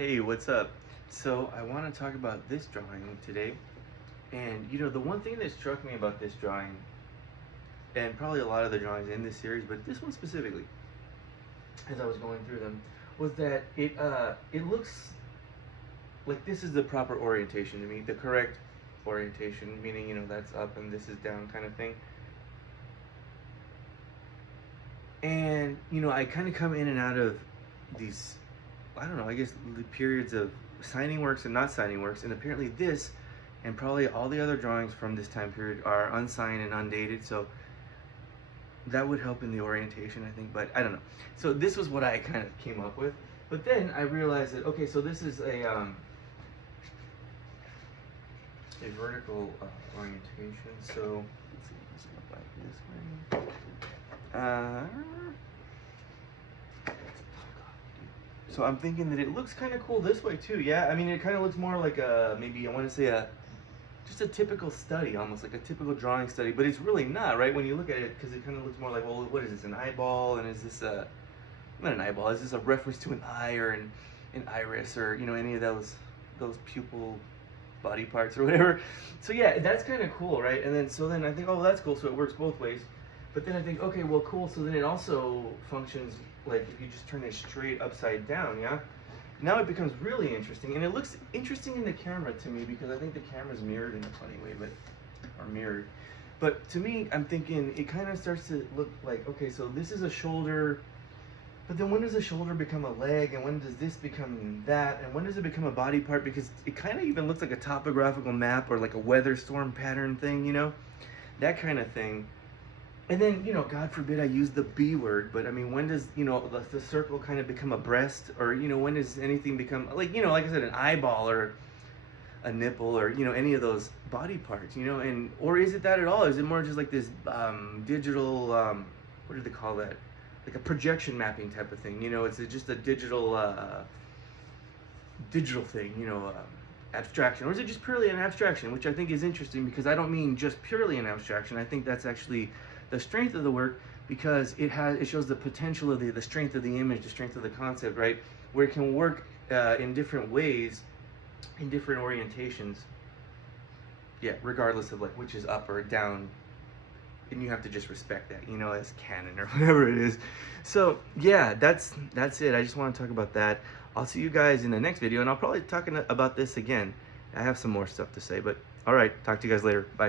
Hey, what's up? So I want to talk about this drawing today. And the one thing that struck me about this drawing, and probably a lot of the drawings in this series, but this one specifically, as I was going through them, was that it looks like this is the proper orientation to me, the correct orientation, meaning that's up and this is down kind of thing. And I kind of come in and out of these, I don't know, I guess the periods of signing works and not signing works, and apparently this and probably all the other drawings from this time period are unsigned and undated, so that would help in the orientation, I think, but I don't know. So this was what I kind of came up with, but then I realized that, okay, so this is a vertical orientation, so let's see, this look like this way. So I'm thinking that it looks kind of cool this way too. Yeah, I mean, it kind of looks more like a, maybe I want to say just a typical study, almost like a typical drawing study, but it's really not, right? When you look at it, because it kind of looks more like, well, what is this, an eyeball? And is this not an eyeball, is this a reference to an eye or an iris or, any of those pupil body parts or whatever? So yeah, that's kind of cool, right? And then I think, oh, that's cool, so it works both ways. But then I think, okay, well, cool, so then it also functions like if you just turn it straight upside down, yeah? Now it becomes really interesting, and it looks interesting in the camera to me because I think the camera's mirrored in a funny way, or mirrored. But to me, I'm thinking it kind of starts to look like, okay, so this is a shoulder, but then when does a shoulder become a leg, and when does this become that, and when does it become a body part? Because it kind of even looks like a topographical map or like a weather storm pattern thing, that kind of thing. And then, God forbid I use the B word, but I mean, when does, the circle kind of become a breast? Or, when does anything become, like I said, an eyeball or a nipple or, any of those body parts, and, or is it that at all? Is it more just like this digital, what do they call that? Like a projection mapping type of thing, it's just a digital thing, abstraction, or is it just purely an abstraction, which I think is interesting because I don't mean just purely an abstraction. I think that's actually the strength of the work because it shows the potential of the strength of the image, the strength of the concept, right? Where it can work in different ways, in different orientations. Yeah, regardless of like which is up or down, and you have to just respect that, as canon or whatever it is. So yeah, that's it. I just want to talk about that. I'll see you guys in the next video, and I'll probably talk about this again. I have some more stuff to say, but all right, talk to you guys later. Bye.